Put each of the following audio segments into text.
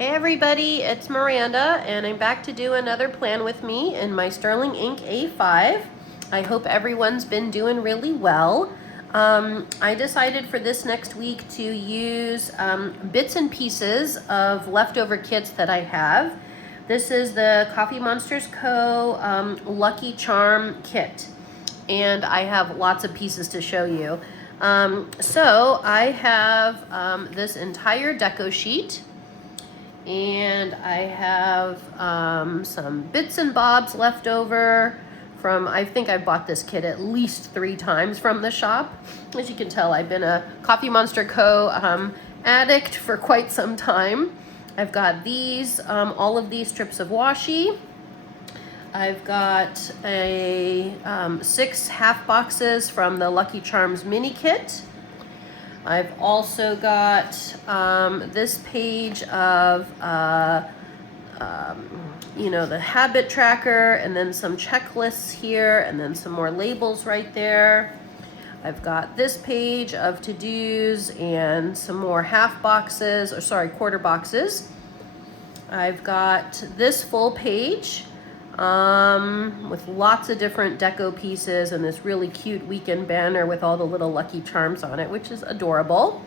Hey everybody, it's Miranda, and I'm back to do another plan with me in my Sterling Ink A5. I hope everyone's been doing really well. I decided for this next week to use bits and pieces of leftover kits that I have. This is the Coffee Monsters Co. Lucky Charm kit, and I have lots of pieces to show you. So I have this entire deco sheet, and I have some bits and bobs left over from, I think I bought this kit at least 3 times from the shop. As you can tell, I've been a Coffee Monster Co. Addict for quite some time. I've got these, all of these strips of washi. I've got a 6 half boxes from the Lucky Charms mini kit. I've also got this page of, the habit tracker, and then some checklists here, and then some more labels right there. I've got this page of to-dos and some more quarter boxes. I've got this full page with lots of different deco pieces and this really cute weekend banner with all the little Lucky Charms on it, which is adorable.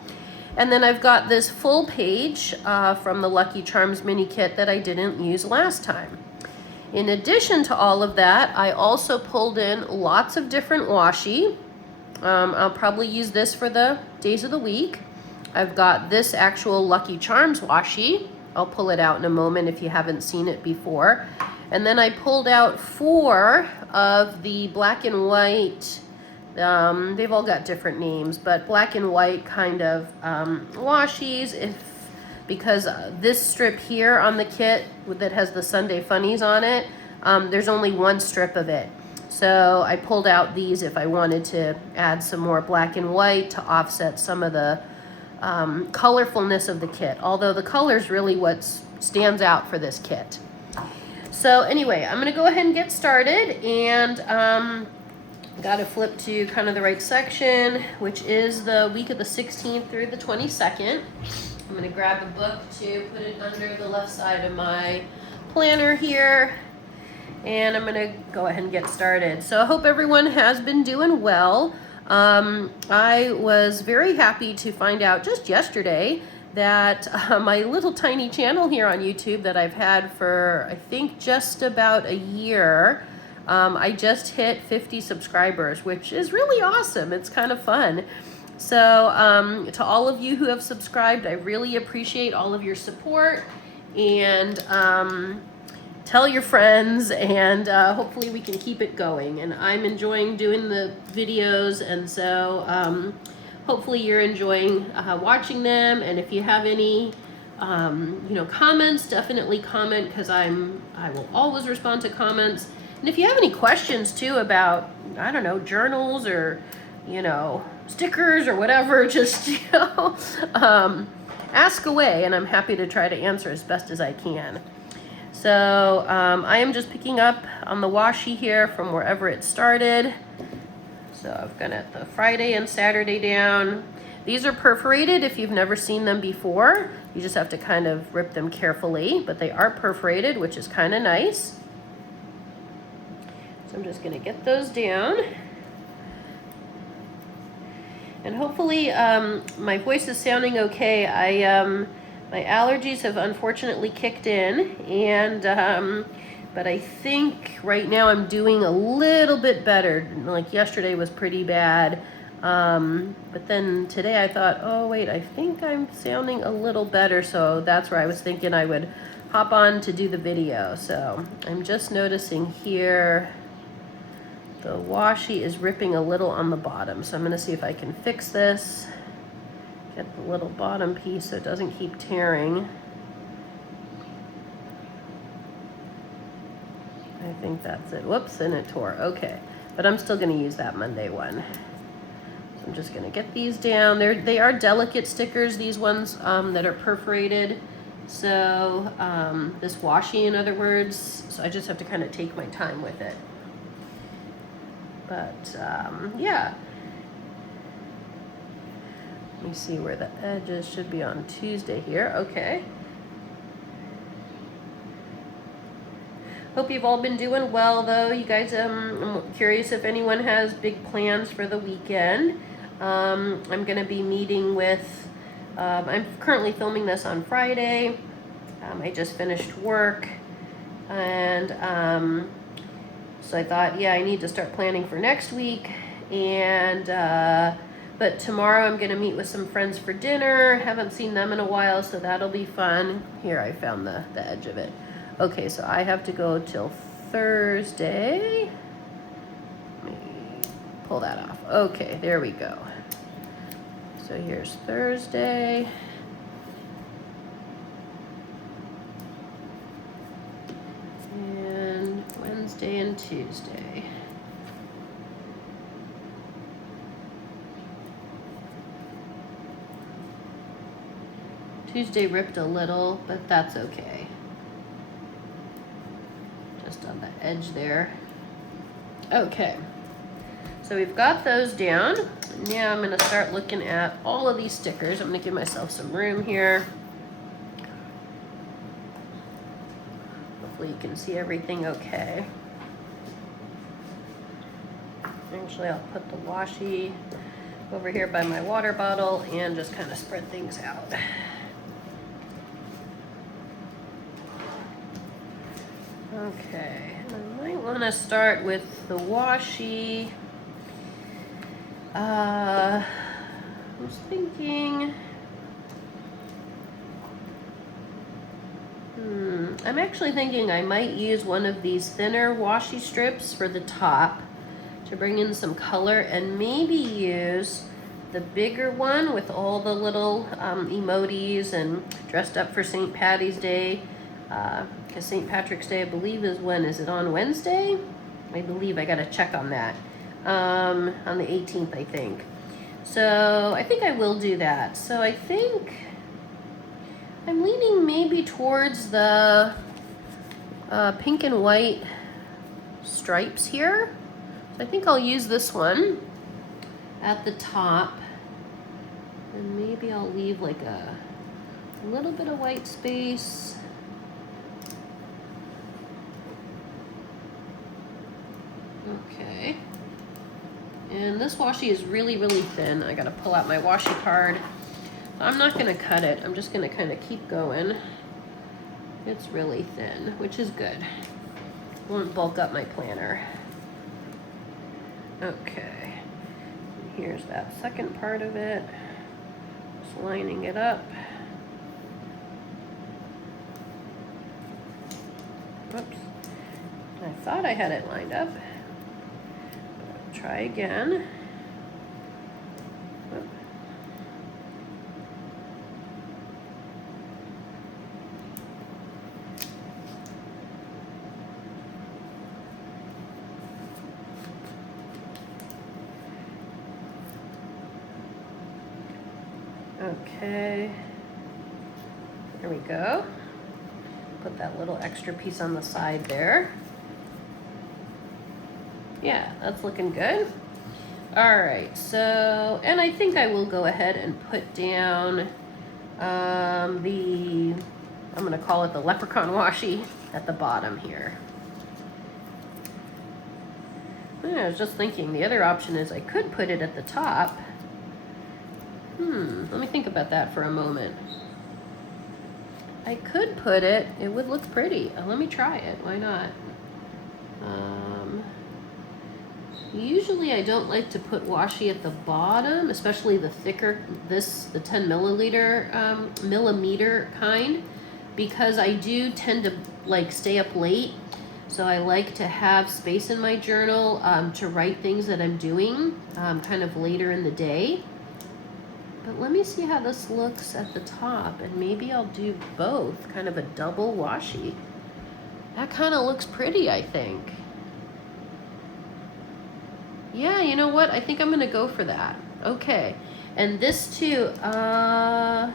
And then I've got this full page from the Lucky Charms mini kit that I didn't use last time. In addition to all of that, I also pulled in lots of different washi. I'll probably use this for the days of the week. I've got this actual Lucky Charms washi. I'll pull it out in a moment if you haven't seen it before. And then I pulled out 4 of the black and white, they've all got different names, but black and white kind of washis, because this strip here on the kit that has the Sunday Funnies on it, there's only 1 strip of it. So I pulled out these if I wanted to add some more black and white to offset some of the colorfulness of the kit, although the color is really what stands out for this kit. So anyway, I'm going to go ahead and get started, and got to flip to kind of the right section, which is the week of the 16th through the 22nd. I'm going to grab a book to put it under the left side of my planner here, and I'm going to go ahead and get started. So I hope everyone has been doing well. I was very happy to find out just yesterday that my little tiny channel here on YouTube that I've had for, I think, just about a year, I just hit 50 subscribers, which is really awesome. It's kind of fun. So to all of you who have subscribed, I really appreciate all of your support, and tell your friends, and hopefully we can keep it going. And I'm enjoying doing the videos, and so hopefully you're enjoying watching them. And if you have any comments, definitely comment, because I will always respond to comments. And if you have any questions too about, I don't know, journals or stickers or whatever, just ask away, and I'm happy to try to answer as best as I can. So I am just picking up on the washi here from wherever it started. So I've got the Friday and Saturday down. These are perforated. If you've never seen them before, you just have to kind of rip them carefully, but they are perforated, which is kind of nice. So I'm just going to get those down. And hopefully my voice is sounding okay. My allergies have unfortunately kicked in, and but I think right now I'm doing a little bit better. Like yesterday was pretty bad. But then today I thought, oh wait, I think I'm sounding a little better. So that's where I was thinking I would hop on to do the video. So I'm just noticing here the washi is ripping a little on the bottom. So I'm going to see if I can fix this. Get the little bottom piece so it doesn't keep tearing. I think that's it. Whoops, and it tore. Okay, but I'm still going to use that Monday one. So I'm just going to get these down. They are delicate stickers, these ones that are perforated. So this washi, in other words. So I just have to kind of take my time with it. But yeah. Let me see where the edges should be on Tuesday here. Okay. Hope you've all been doing well, though. You guys, I'm curious if anyone has big plans for the weekend. I'm going to be meeting with, I'm currently filming this on Friday. I just finished work, and so I thought, yeah, I need to start planning for next week. And but tomorrow I'm going to meet with some friends for dinner. Haven't seen them in a while, so that'll be fun. Here, I found the edge of it. Okay, so I have to go till Thursday. Let me pull that off. Okay, there we go. So here's Thursday. And Wednesday and Tuesday. Tuesday ripped a little, but that's okay. Just on the edge there. Okay, so we've got those down. Now I'm gonna start looking at all of these stickers. I'm gonna give myself some room here. Hopefully you can see everything okay. Actually, I'll put the washi over here by my water bottle and just kind of spread things out. Okay, I might want to start with the washi. I was thinking, I'm actually thinking I might use one of these thinner washi strips for the top to bring in some color, and maybe use the bigger one with all the little emojis and dressed up for St. Patty's Day. Because St. Patrick's Day, I believe, is when? Is it on Wednesday? I believe. I gotta check on that. On the 18th, I think. So I think I will do that. So I think I'm leaning maybe towards the pink and white stripes here. So I think I'll use this one at the top. And maybe I'll leave like a little bit of white space. Okay, and this washi is really, really thin. I gotta pull out my washi card. I'm not gonna cut it. I'm just gonna kind of keep going. It's really thin, which is good. Won't bulk up my planner. Okay, and here's that second part of it. Just lining it up. Whoops, I thought I had it lined up. Try again. Okay, there we go. Put that little extra piece on the side there. Yeah, that's looking good. All right, so, and I think I will go ahead and put down I'm gonna call it the leprechaun washi at the bottom here. I was just thinking the other option is I could put it at the top. Let me think about that for a moment. I could put it, it would look pretty. Let me try it, why not? Usually I don't like to put washi at the bottom, especially the thicker, the 10 millimeter kind, because I do tend to like stay up late. So I like to have space in my journal to write things that I'm doing kind of later in the day. But let me see how this looks at the top, and maybe I'll do both, kind of a double washi. That kind of looks pretty, I think. Yeah, you know what? I think I'm gonna go for that. Okay, and this too, do I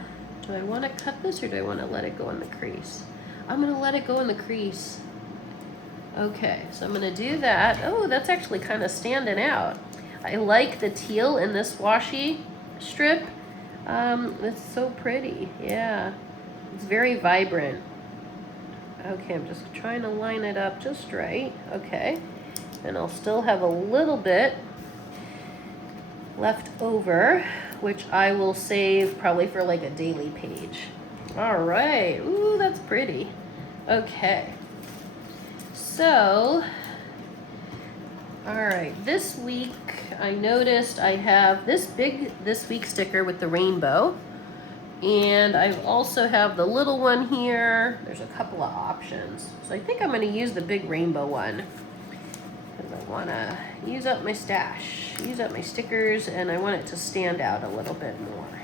wanna cut this or do I wanna let it go in the crease? I'm gonna let it go in the crease. Okay, so I'm gonna do that. Oh, that's actually kind of standing out. I like the teal in this washi strip. It's so pretty, yeah. It's very vibrant. Okay, I'm just trying to line it up just right. Okay, and I'll still have a little bit left over, which I will save probably for like a daily page. All right, ooh, that's pretty. Okay, so, all right, this week I noticed I have this big This Week sticker with the rainbow. And I also have the little one here. There's a couple of options. So I think I'm going to use the big rainbow one because I want to use up my stash, use up my stickers, and I want it to stand out a little bit more.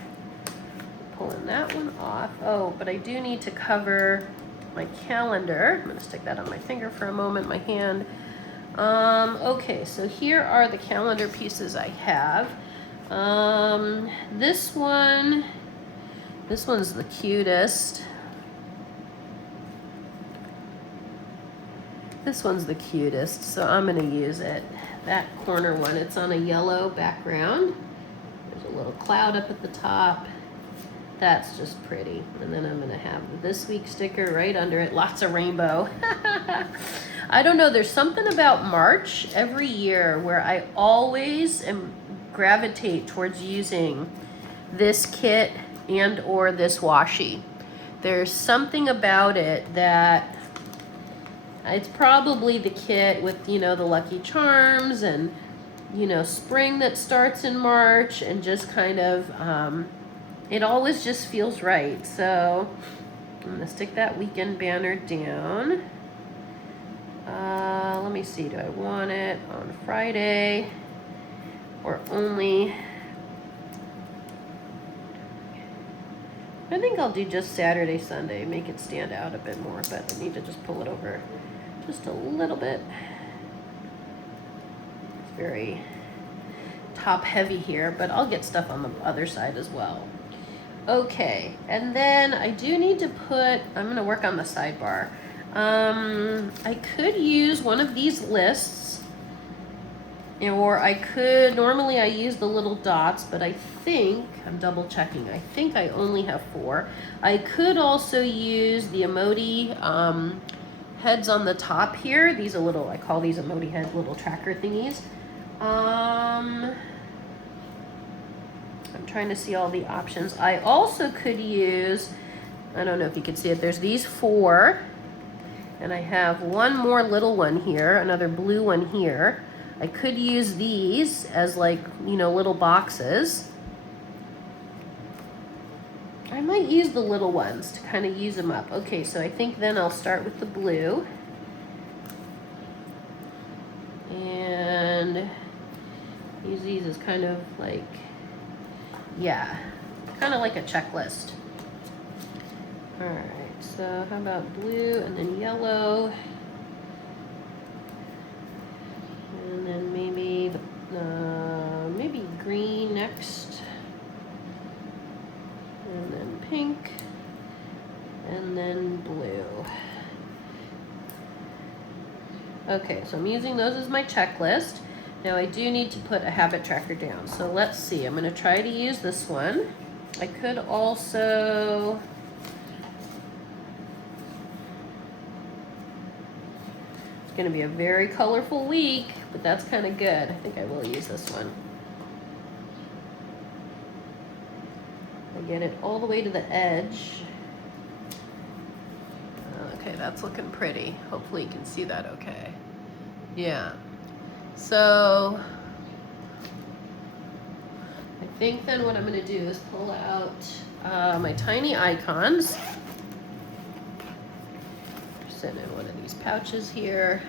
Pulling that one off. Oh, but I do need to cover my calendar. I'm going to stick that on my finger for a moment, my hand. Okay, so here are the calendar pieces I have. This one's the cutest. This one's the cutest, so I'm gonna use it. That corner one, it's on a yellow background. There's a little cloud up at the top. That's just pretty. And then I'm gonna have the This Week sticker right under it. Lots of rainbow. I don't know, there's something about March every year where I always gravitate towards using this kit and or this washi. There's something about it that it's probably the kit with, you know, the Lucky Charms and, you know, spring that starts in March and just kind of, it always just feels right. So I'm gonna stick that weekend banner down. Let me see, do I want it on Friday or only? I think I'll do just Saturday, Sunday, make it stand out a bit more, but I need to just pull it over just a little bit. It's very top heavy here, but I'll get stuff on the other side as well. Okay, and then I do need to put, I'm gonna work on the sidebar. I could use one of these lists, or I could, normally I use the little dots, but I think, I'm double checking, I think I only have 4. I could also use the emoji heads on the top here. These are little, I call these emoji head little tracker thingies. I'm trying to see all the options. I also could use, I don't know if you can see it, there's these 4, and I have one more little one here, another blue one here. I could use these as like, you know, little boxes. I might use the little ones to kind of use them up. Okay, so I think then I'll start with the blue. And use these as kind of like, yeah, kind of like a checklist. All right, so how about blue and then yellow? And then maybe maybe green next, and then pink, and then blue. Okay, so I'm using those as my checklist. Now I do need to put a habit tracker down. So let's see, I'm gonna try to use this one. I could also, it's gonna be a very colorful week, but that's kind of good. I think I will use this one. I get it all the way to the edge. Okay, that's looking pretty. Hopefully you can see that okay. Yeah. So I think then what I'm gonna do is pull out my tiny icons. Sit in one of these pouches here.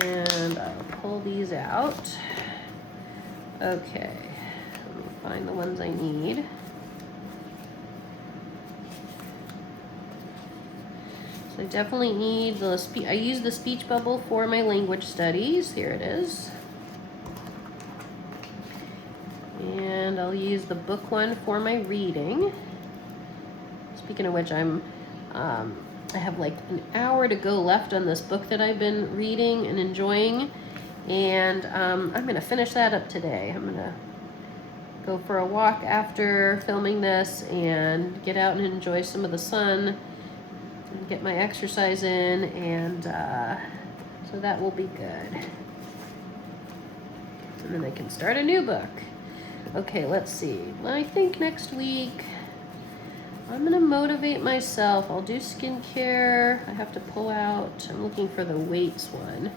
And I'll pull these out. Okay, let me find the ones I need. So I definitely need the I use the speech bubble for my language studies. Here it is. And I'll use the book one for my reading. Speaking of which, I have like an hour to go left on this book that I've been reading and enjoying, and I'm gonna finish that up today. I'm gonna go for a walk after filming this and get out and enjoy some of the sun and get my exercise in, and so that will be good. And then I can start a new book. Okay, let's see. Well, I think next week I'm gonna motivate myself. I'll do skincare. I have to pull out, I'm looking for the weights one.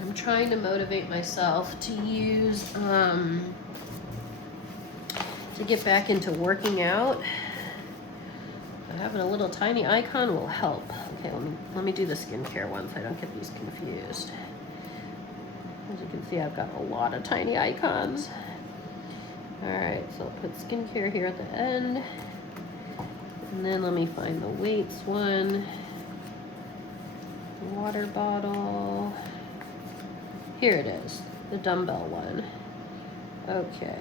I'm trying to motivate myself to use, to get back into working out. Having a little tiny icon will help. Okay, let me do the skincare one so I don't get these confused. As you can see, I've got a lot of tiny icons. All right, so I'll put skincare here at the end. And then let me find the weights one. Water bottle. Here it is, the dumbbell one. Okay.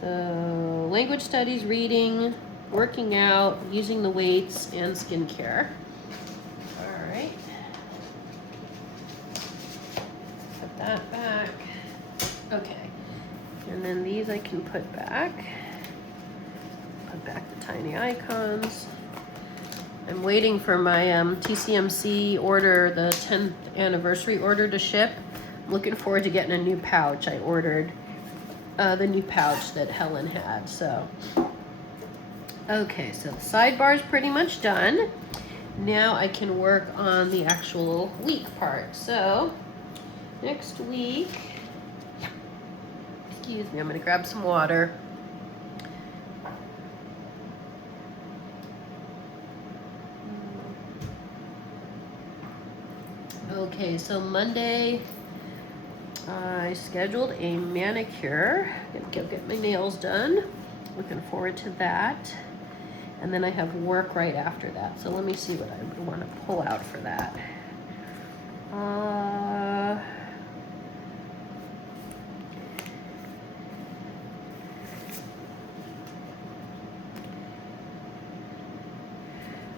So language studies, reading, working out, using the weights, and skincare. All right. Put that back. Okay. And then these I can put back. Put back the tiny icons. I'm waiting for my TCMC order, the 10th anniversary order to ship. I'm looking forward to getting a new pouch. I ordered the new pouch that Helen had, so. Okay, so the sidebar is pretty much done. Now I can work on the actual week part. So, next week, excuse me, I'm gonna grab some water. Okay, so Monday, I scheduled a manicure. Gonna get my nails done. Looking forward to that. And then I have work right after that. So let me see what I want to pull out for that.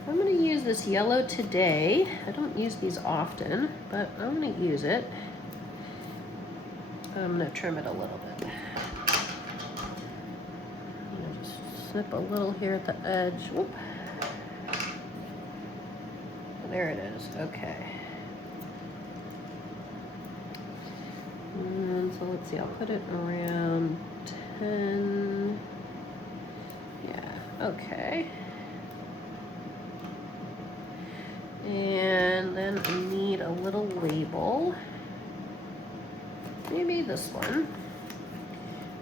I'm going to use this yellow today. I don't use these often, but I'm going to use it. I'm going to trim it a little bit. I'm going to just snip a little here at the edge. Whoop. There it is. Okay. And so let's see, I'll put it around 10. Yeah, okay. And then I need a little label. Maybe this one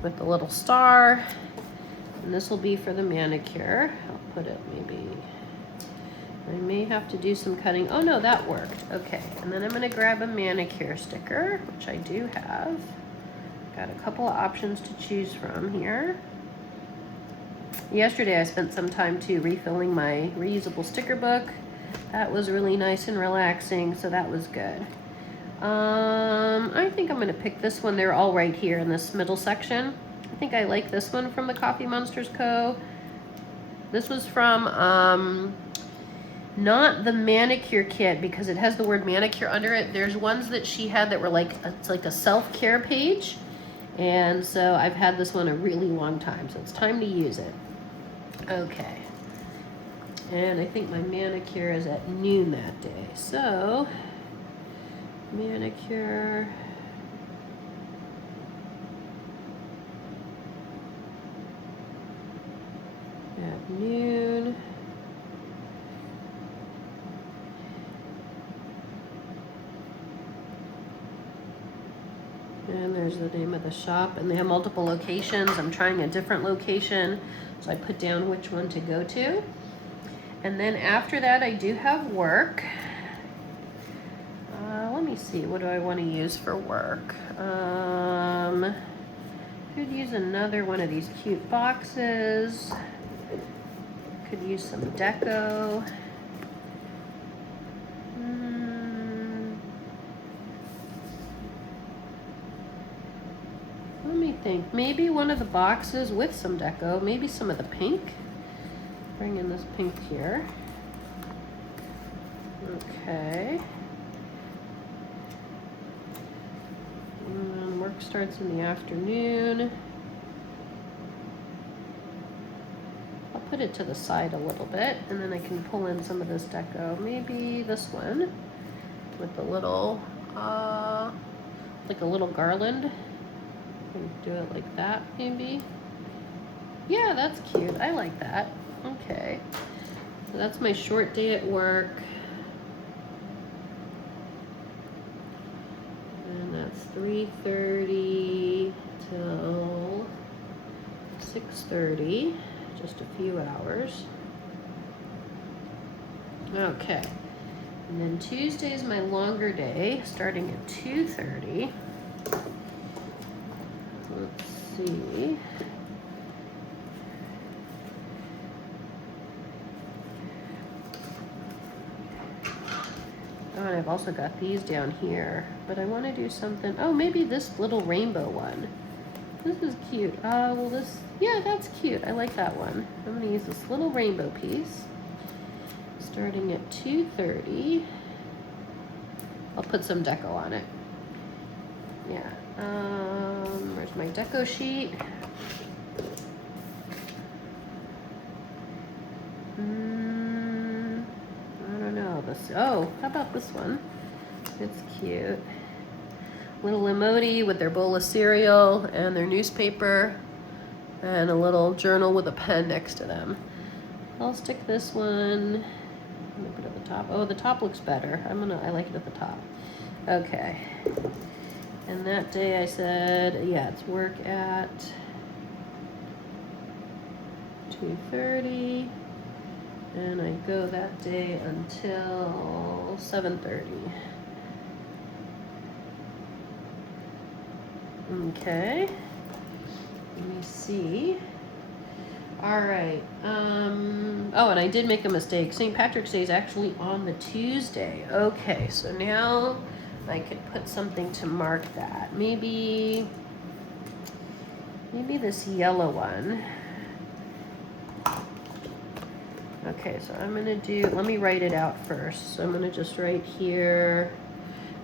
with the little star. And this will be for the manicure. I'll put it maybe, I may have to do some cutting. Oh no, that worked. Okay, and then I'm gonna grab a manicure sticker, which I do have. Got a couple of options to choose from here. Yesterday I spent some time too refilling my reusable sticker book. That was really nice and relaxing, so that was good. I think I'm gonna pick this one. They're all right here in this middle section. I think I like this one from the Coffee Monsters Co. This was from, not the manicure kit because it has the word manicure under it. There's ones that she had that were like, it's like a self-care page. And so I've had this one a really long time, so it's time to use it. Okay. And I think my manicure is at noon that day. So, manicure. At noon. And there's the name of the shop, and they have multiple locations. I'm trying a different location, so I put down which one to go to. And then after that, I do have work. Let me see, what do I want to use for work? Could use another one of these cute boxes. Could use some deco. Let me think. Maybe one of the boxes with some deco. Maybe some of the pink. Bring in this pink here. Okay. And work starts in the afternoon. I'll put it to the side a little bit, and then I can pull in some of this deco. Maybe this one with the little, like a little garland. Can do it like that, maybe. Yeah, that's cute. I like that. Okay. So that's my short day at work. And that's 3:30 till 6:30. Just a few hours. Okay. And then Tuesday is my longer day, starting at 2:30. Let's see. Oh, and I've also got these down here, but I want to do something. Oh, maybe this little rainbow one. This is cute. Well, this, yeah, that's cute. I like that one. I'm going to use this little rainbow piece. Starting at 2:30. I'll put some deco on it. Yeah. Where's my deco sheet? I don't know. This. Oh, how about this one? It's cute. Little emoji with their bowl of cereal and their newspaper, and a little journal with a pen next to them. I'll stick this one. I'm gonna put it at the top. Oh, the top looks better. I like it at the top. Okay. And that day I said, yeah, it's work at 2:30, and I go that day until 7:30. Okay. Let me see. All right. Oh, and I did make a mistake. St. Patrick's Day is actually on the Tuesday. Okay, so now I could put something to mark that. Maybe this yellow one. Okay, so I'm gonna do, let me write it out first. So I'm gonna just write here.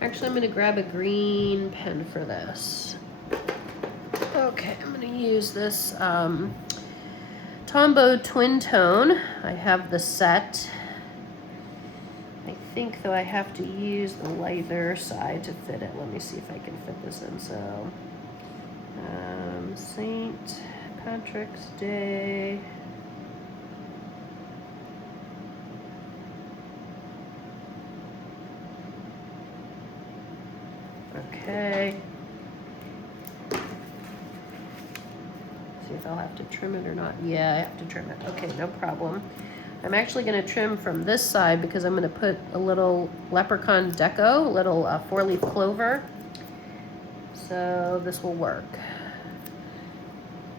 Actually, I'm gonna grab a green pen for this. Okay, I'm gonna use this Tombow Twin Tone. I have the set. I think, though, I have to use the lighter side to fit it. Let me see if I can fit this in. So, St. Patrick's Day. Okay. See if I'll have to trim it or not. Yeah, I have to trim it. Okay, no problem. I'm actually going to trim from this side because I'm going to put a little leprechaun deco, a little 4-leaf clover. So this will work.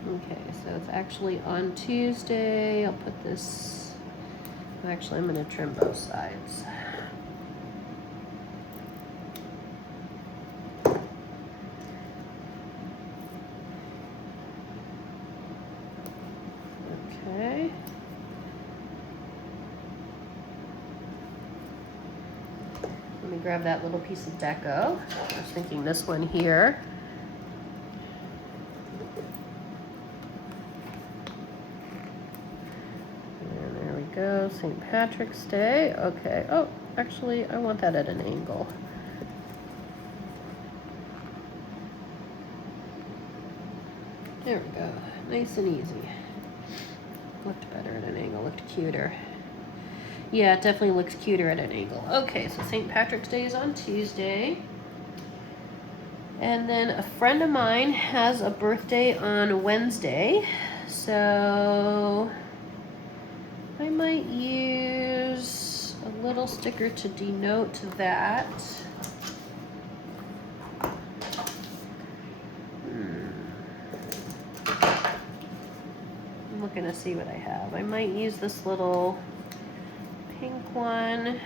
Okay, so it's actually on Tuesday. I'll put this, actually I'm going to trim both sides. Okay. Let me grab that little piece of deco. I was thinking this one here. And there we go, St. Patrick's Day. Okay, oh, actually, I want that at an angle. There we go, nice and easy. Looked better at an angle, looked cuter. Yeah, it definitely looks cuter at an angle. Okay, so St. Patrick's Day is on Tuesday. And then a friend of mine has a birthday on Wednesday. So I might use a little sticker to denote that. I'm looking to see what I have. I might use this little pink one.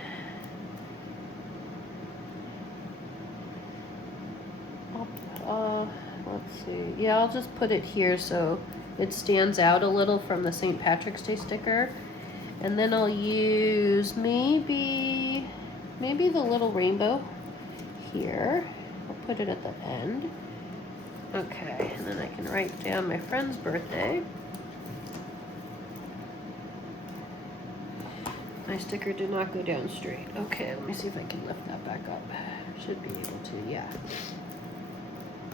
Let's see. Yeah, I'll just put it here so it stands out a little from the St. Patrick's Day sticker. And then I'll use maybe the little rainbow here. I'll put it at the end. Okay, and then I can write down my friend's birthday. My sticker did not go down straight. Okay, let me see if I can lift that back up. Should be able to, yeah.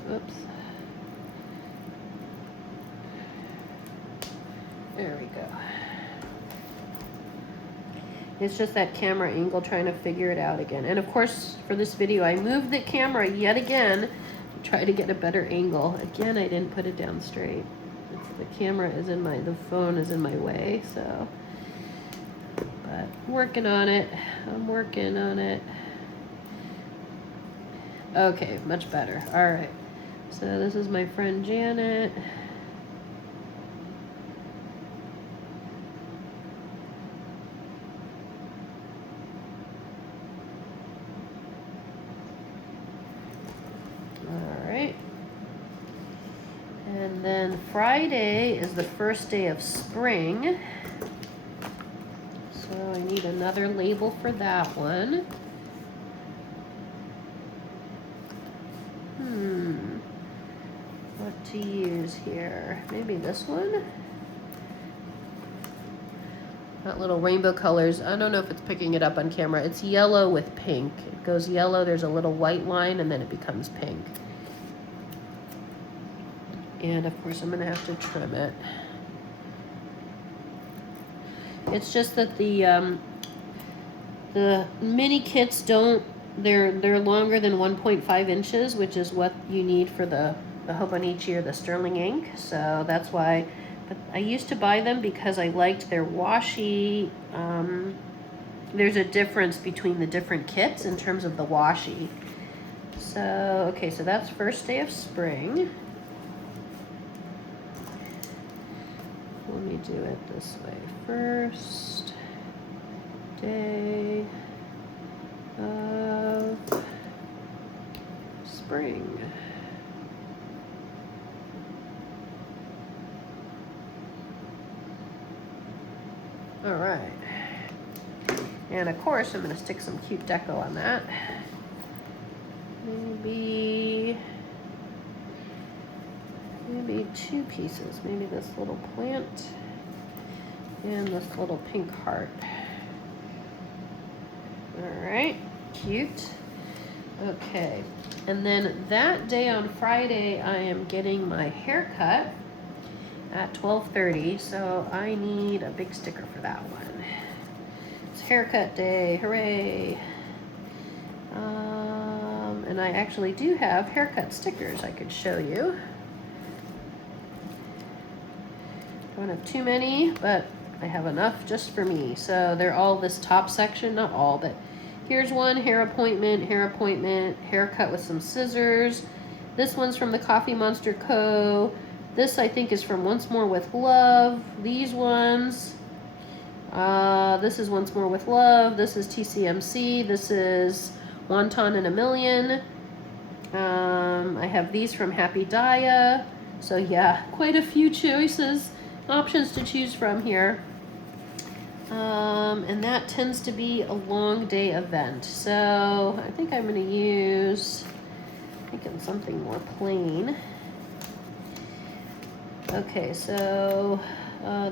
Oops. There we go. It's just that camera angle, trying to figure it out again. And of course, for this video, I moved the camera yet again to try to get a better angle. Again, I didn't put it down straight. The camera is in my, the phone is in my way, so. But working on it. I'm working on it. Okay, much better. All right. So this is my friend Janet. All right. And then Friday is the first day of spring. So I need another label for that one. What to use here? Maybe this one? That little rainbow colors. I don't know if it's picking it up on camera. It's yellow with pink. It goes yellow, there's a little white line, and then it becomes pink. And of course I'm gonna have to trim it. It's just that the mini kits don't, they're longer than 1.5 inches, which is what you need for the Hobonichi or the Sterling ink. So that's why, but I used to buy them because I liked their washi. There's a difference between the different kits in terms of the washi. So, okay, so that's first day of spring. Let me do it this way. First day of spring. All right. And of course, I'm going to stick some cute deco on that. Maybe two pieces. Maybe this little plant and this little pink heart. All right, cute. Okay, and then that day on Friday, I am getting my hair cut at 12:30, so I need a big sticker for that one. It's haircut day, hooray. And I actually do have haircut stickers I could show you. I don't have too many, but I have enough just for me. So they're all this top section, not all, but here's one, hair appointment, haircut with some scissors. This one's from the Coffee Monster Co. This I think is from Once More with Love. These ones, this is Once More with Love. This is TCMC. This is Wonton in a Million. I have these from Happy Daya. So yeah, quite a few options to choose from here. And that tends to be a long day event. So I think I'm gonna use, thinking something more plain. Okay, so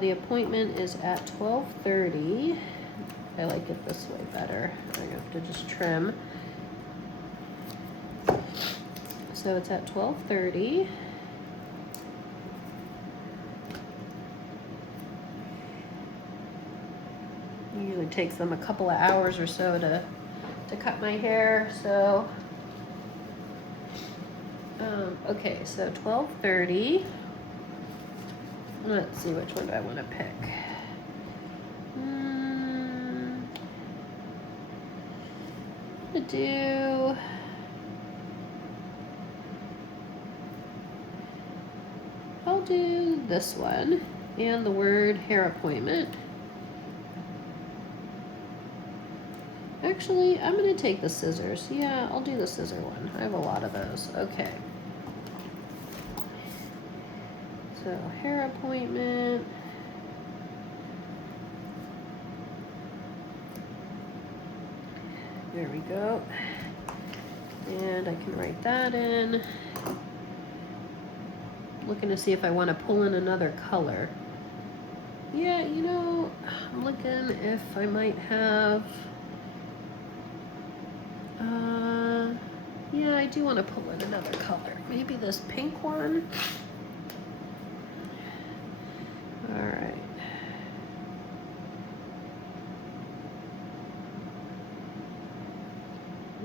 the appointment is at 12:30. I like it this way better. I have to just trim. So it's at 12:30. It usually takes them a couple of hours or so to cut my hair, so okay, so 12:30. Let's see, which one do I want to pick? I'll do this one and the word hair appointment. Actually, I'm going to take the scissors. Yeah, I'll do the scissor one. I have a lot of those. Okay. So, hair appointment. There we go. And I can write that in. Looking to see if I want to pull in another color. Yeah, you know, I'm looking if I might have, yeah, I do want to pull in another color. Maybe this pink one. All right.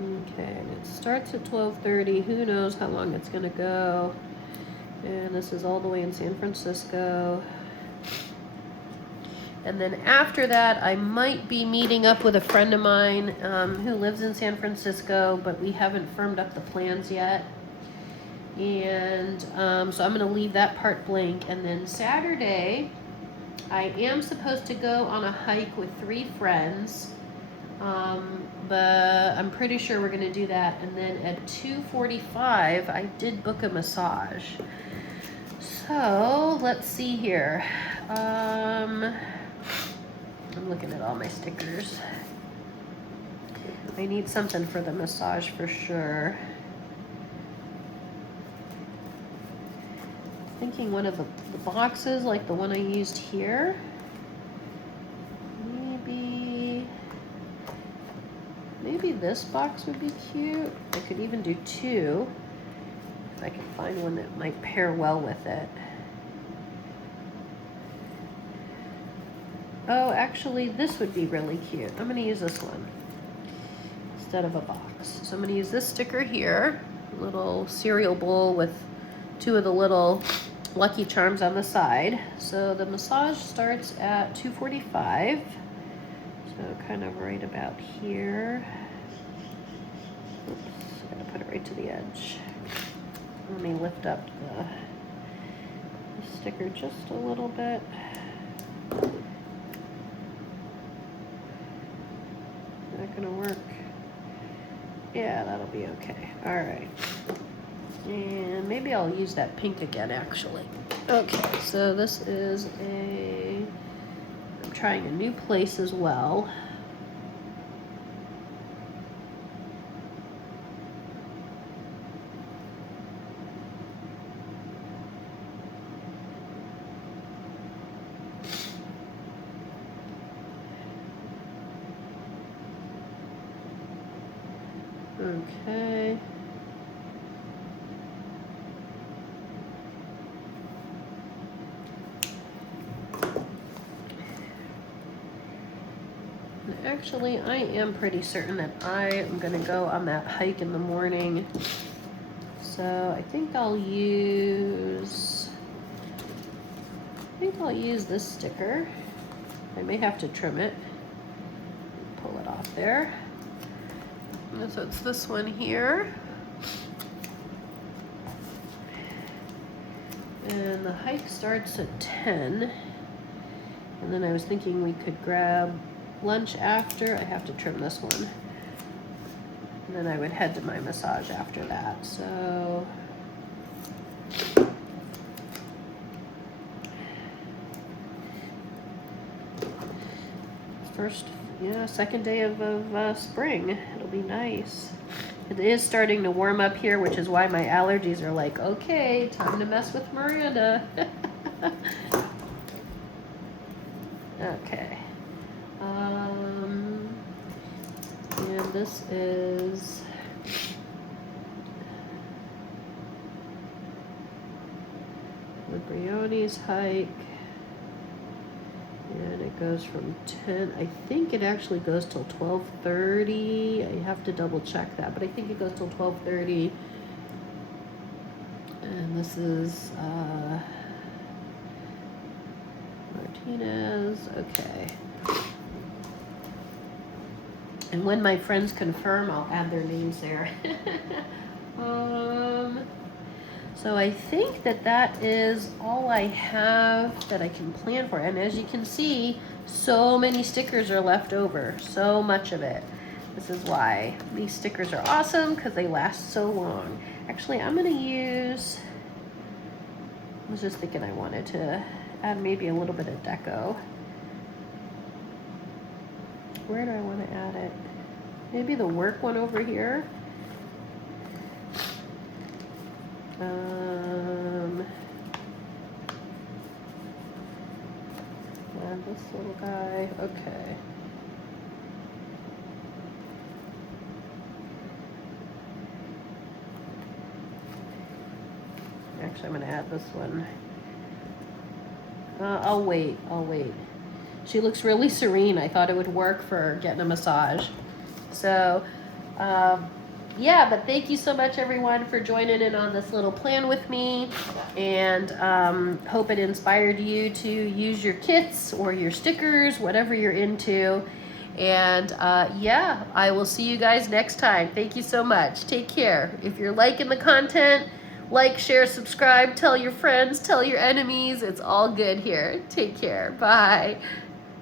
Okay, and it starts at 12:30. Who knows how long it's gonna go. And this is all the way in San Francisco. And then after that, I might be meeting up with a friend of mine who lives in San Francisco, but we haven't firmed up the plans yet. And so I'm going to leave that part blank. And then Saturday, I am supposed to go on a hike with 3 friends, but I'm pretty sure we're going to do that. And then at 2:45, I did book a massage. So let's see here. I'm looking at all my stickers. I need something for the massage for sure. Thinking one of the boxes, like the one I used here. Maybe this box would be cute. I could even do 2 if I can find one that might pair well with it. Oh, actually, this would be really cute. I'm going to use this one instead of a box. So I'm going to use this sticker here, a little cereal bowl with 2 of the little Lucky Charms on the side. So the massage starts at 2:45. So kind of right about here. Oops, I gotta put it right to the edge. Let me lift up the sticker just a little bit. Not gonna work. Yeah, that'll be okay. All right. And maybe I'll use that pink again, actually. Okay, so this is I'm trying a new place as well. Okay. Actually, I am pretty certain that I am going to go on that hike in the morning. So I think I'll use this sticker. I may have to trim it. Pull it off there. And so it's this one here. And the hike starts at 10. And then I was thinking we could grab lunch after. I have to trim this one. And then I would head to my massage after that. So second day of spring. It'll be nice. It is starting to warm up here, which is why my allergies are like, okay, time to mess with Miranda. Okay. And this is the Brioni's hike. And it goes from 10, I think it actually goes till 12:30. I have to double check that, but I think it goes till 12:30. And this is Martinez, okay. And when my friends confirm, I'll add their names there. So I think that is all I have that I can plan for. And as you can see, so many stickers are left over, so much of it. This is why these stickers are awesome, because they last so long. Actually, I'm gonna use, I was just thinking I wanted to add maybe a little bit of deco. Where do I want to add it? Maybe the work one over here. And this little guy, okay. Actually, I'm gonna add this one. I'll wait. She looks really serene. I thought it would work for getting a massage. So, yeah, but thank you so much, everyone, for joining in on this little plan with me. And hope it inspired you to use your kits or your stickers, whatever you're into. And yeah, I will see you guys next time. Thank you so much. Take care. If you're liking the content, like, share, subscribe, tell your friends, tell your enemies. It's all good here. Take care. Bye.